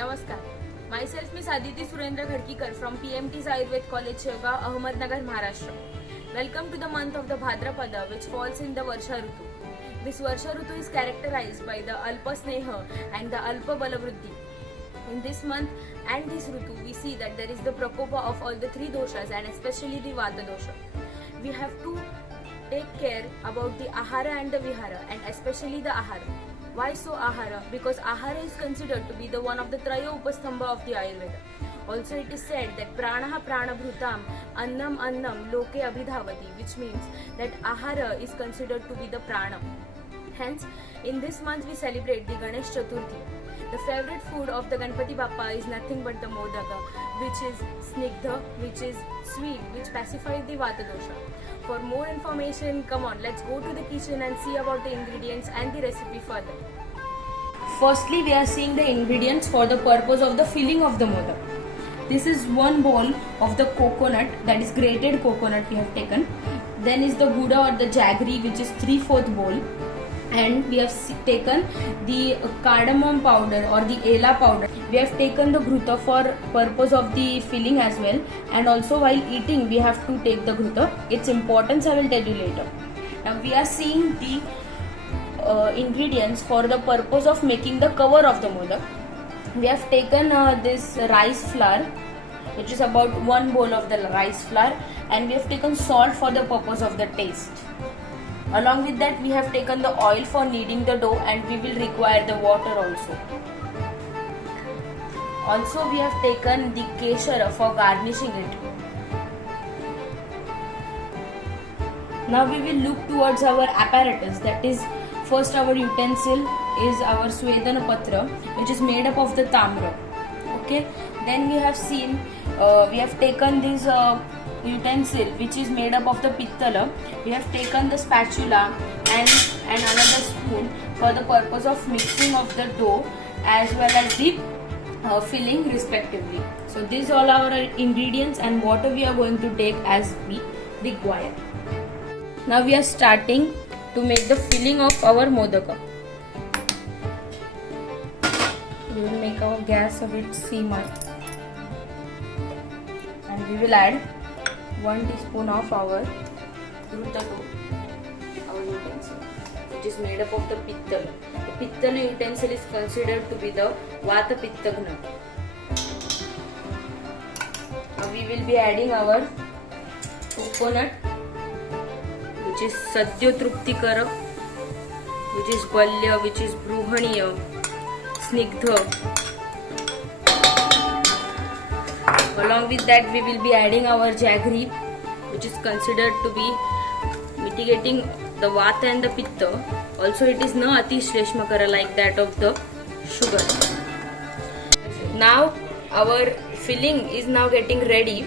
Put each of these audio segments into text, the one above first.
Namaskar. Myself Miss Aditi Surendra Khadkikar from PMT's Ayurved College, Shevga, Ahmednagar, Maharashtra. Welcome to the month of the Bhadrapada, which falls in the Varsha Rutu. This Varsha Rutu is characterized by the Alpa Sneha and the Alpa Balavruddhi. In this month and this Rutu, we see that there is the Prakopa of all the three doshas and especially the Vata dosha. We have to take care about the Ahara and the Vihara and especially the Ahara. Why so Ahara? Because Ahara is considered to be the one of the Traya Upastambha of the Ayurveda. Also it is said that Pranaha Pranabhrutam Annam Annam Loke Abhidhavati, which means that Ahara is considered to be the Prana. Hence, in this month we celebrate the Ganesh Chaturthi. The favorite food of the Ganpati Bappa is nothing but the Modaka, which is snigdha, which is sweet, which pacifies the Vata dosha. For more information, come on, let's go to the kitchen and see about the ingredients and the recipe further. Firstly, we are seeing the ingredients for the purpose of the filling of the modak. This is one bowl of the coconut, that is grated coconut we have taken. Then is the Gouda or the jaggery, which is 3/4 bowl. And we have taken the cardamom powder or the ela powder. We have taken the ghruta for purpose of the filling as well, and also while eating we have to take the ghruta. Its importance I will tell you later. Now we are seeing the ingredients for the purpose of making the cover of the modak. We have taken this rice flour, which is about 1 bowl of the rice flour, and we have taken salt for the purpose of the taste. Along with that, we have taken the oil for kneading the dough, and we will require the water also. Also, we have taken the kesara for garnishing it. Now we will look towards our apparatus. That is, first our utensil is our Swedana Patra, which is made up of the tamra. Okay. Then we have seen, we have taken this utensil which is made up of the pittala. We have taken the spatula and another spoon for the purpose of mixing of the dough as well as the filling respectively. So these all our ingredients and water we are going to take as we require. Now we are starting to make the filling of our modaka. We will make our gas a bit simmer and we will add 1 teaspoon of our ghruta dough, our utensil, which is made up of the pittala. The pittala utensil is considered to be the Vata Pittagna. Now we will be adding our coconut, which is Sadhya Truptikara, which is Balya, which is Bruhaniya, Snigdha. Along with that, we will be adding our jaggery, which is considered to be mitigating the vata and the pitta. Also, it is na ati shleshmakara like that of the sugar. Now, our filling is now getting ready.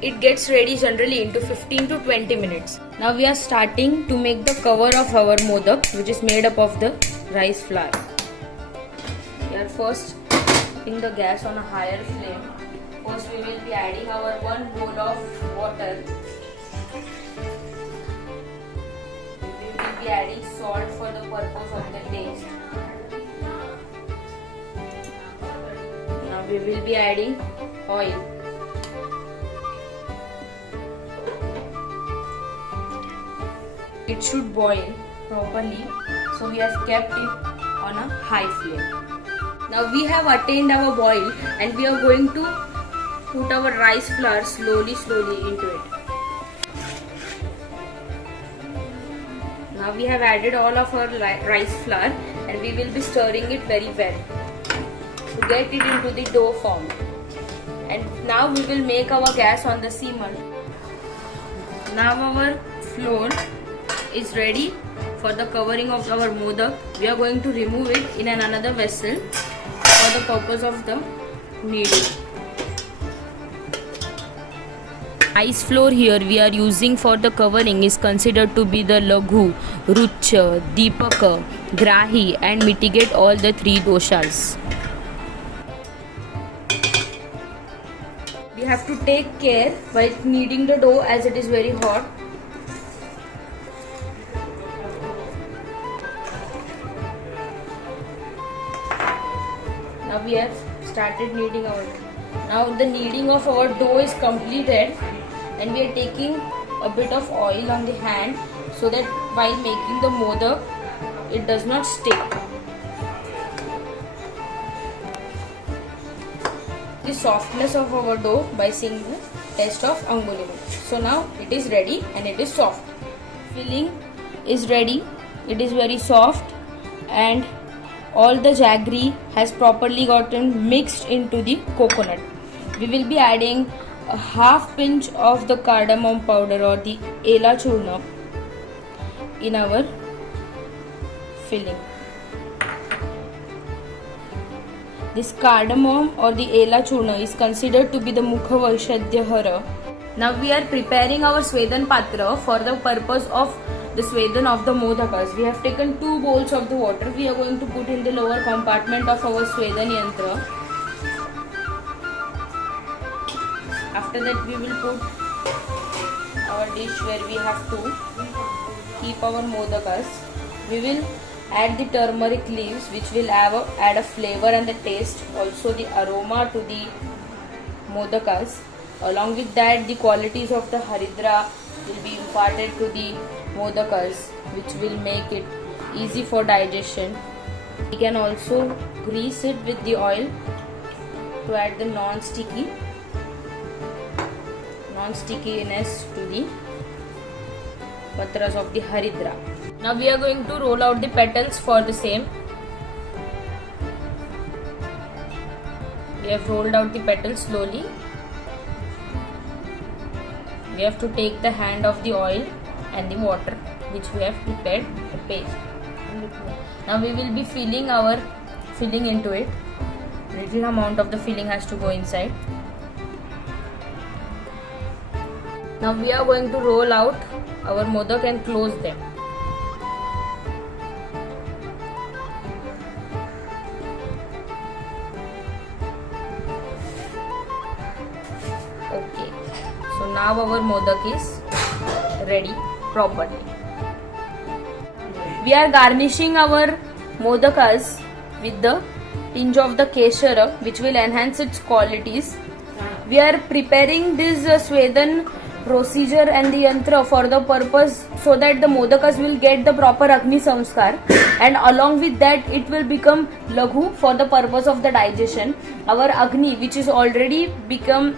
It gets ready generally into 15 to 20 minutes. Now, we are starting to make the cover of our modak, which is made up of the rice flour. We are first putting the gas on a higher flame. First, we will be adding our 1 bowl of water. We will be adding salt for the purpose of the taste. Now we will be adding oil. It should boil properly, so we have kept it on a high flame. Now we have attained our boil and we are going to put our rice flour slowly into it. Now we have added all of our rice flour and we will be stirring it very well to get it into the dough form. And now we will make our gas on the simmer. Now our flour is ready for the covering of our modak. We are going to remove it in another vessel for the purpose of the kneading. Rice flour here we are using for the covering is considered to be the Laghu, Rucha, Deepaka, Grahi and mitigate all the 3 doshas. We have to take care while kneading the dough as it is very hot. Now we have started kneading our dough. Now the kneading of our dough is completed, and we are taking a bit of oil on the hand so that while making the modak it does not stick. The softness of our dough by seeing the test of anguli. So now it is ready and it is soft. Filling is ready. It is very soft and all the jaggery has properly gotten mixed into the coconut. We will be adding a half pinch of the cardamom powder or the ela churna in our filling. This cardamom or the ela churna is considered to be the Mukha Vaishadhya Hara. Now we are preparing our Swedan Patra for the purpose of the Swedan of the Modakas. We have taken 2 bowls of the water. We are going to put in the lower compartment of our Swedan Yantra. After that we will put our dish where we have to keep our Modakas. We will add the turmeric leaves which will add a flavor and the taste, also the aroma to the modakas. Along with that, the qualities of the haridra will be imparted to the modakas, which will make it easy for digestion. We can also grease it with the oil to add the non-stickiness to the patras of the haridra. Now we are going to roll out the petals for the same. We have rolled out the petals slowly. We have to take the hand of the oil and the water which we have prepared the paste. Now we will be filling our filling into it. Little amount of the filling has to go inside. Now we are going to roll out our modak and close them. Okay, so now our modak is ready properly. We are garnishing our modakas with the tinge of the kesara, which will enhance its qualities. We are preparing this Swedan procedure and the yantra for the purpose so that the modakas will get the proper Agni Samskar, and along with that it will become Laghu for the purpose of the digestion. Our Agni, which is already become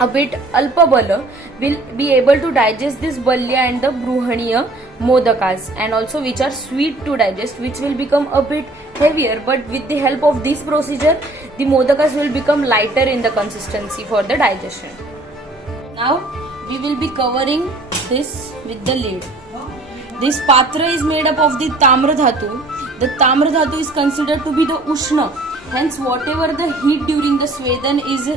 a bit Alpabala, will be able to digest this Balya and the Bruhaniya modakas, and also which are sweet to digest, which will become a bit heavier, but with the help of this procedure the modakas will become lighter in the consistency for the digestion. Now we will be covering this with the lid. This patra is made up of the Tamra Dhatu. The Tamra Dhatu is considered to be the Ushna, hence whatever the heat during the Swedan is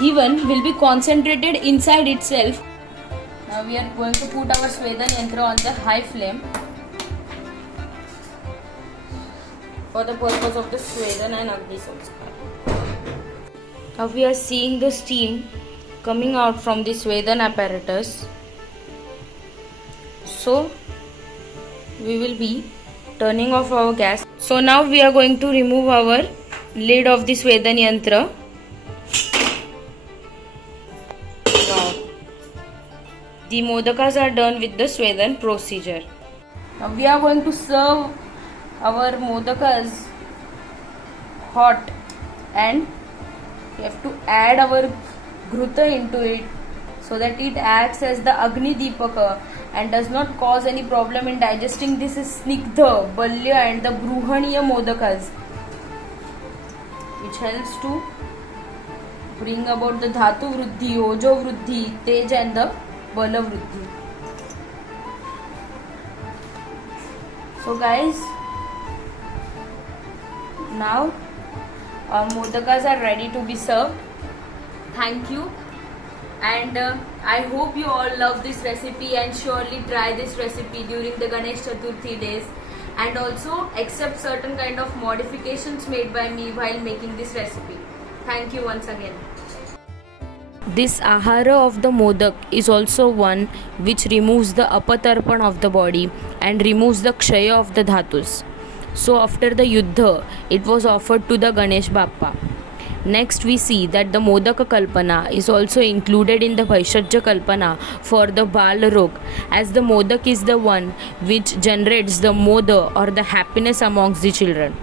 given will be concentrated inside itself. Now we are going to put our Swedan yantra on the high flame for the purpose of the Swedan and Agni Samskar. Now we are seeing the steam coming out from the Swedan apparatus. So we will be turning off our gas. So now we are going to remove our lid of the Swedan yantra. The modakas are done with the Swedan procedure. Now we are going to serve our modakas hot, and we have to add our ghruta into it so that it acts as the Agni Deepaka and does not cause any problem in digesting this Snigdha, Balya and the Bruhaniya modakas, which helps to bring about the Dhatu Vruddhi, Ojo Vruddhi, Tej and the Bala Vruddhi. So guys, now our modakas are ready to be served. Thank you, and I hope you all love this recipe and surely try this recipe during the Ganesh Chaturthi days, and also accept certain kind of modifications made by me while making this recipe. Thank you once again. This ahara of the modak is also one which removes the apatarpan of the body and removes the kshaya of the dhatus. So after the Yuddha, it was offered to the Ganesh Bappa. Next, we see that the Modaka Kalpana is also included in the Bhaishajya Kalpana for the Bal Rog, as the Modak is the one which generates the moda or the happiness amongst the children.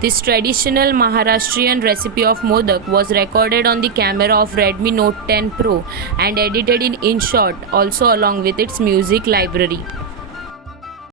This traditional Maharashtrian recipe of modak was recorded on the camera of Redmi Note 10 Pro and edited in InShot also along with its music library.